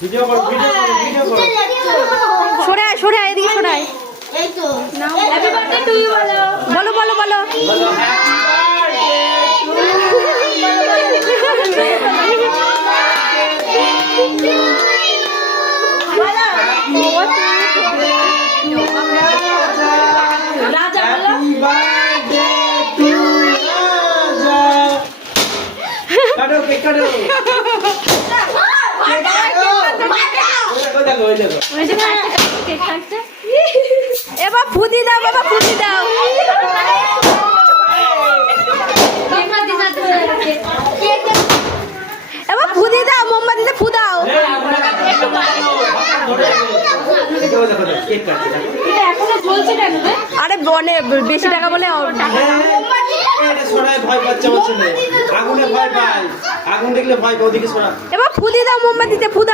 video করো সরে আয় সরে আয় এদিকে সরে আয় এই তো হ্যাপি বার্থডে টু ইউ বলো বলো বলো বলো বলো রাজা বলো কাটো কেক কাটো এবার ফুদি দাও বাবা ফুদি দাও এবার ফুদি দাও মোমবাতিতে ফু দাও আরে বনে বেশি টাকা বলে ভয় পাচ্ছে আমার ছেলে আগুনে ভয় পায় আগুন দেখলে ভয় পায় ওদিকে সরা এবার ফুদি দাও মোমবাতিতে ফু দাও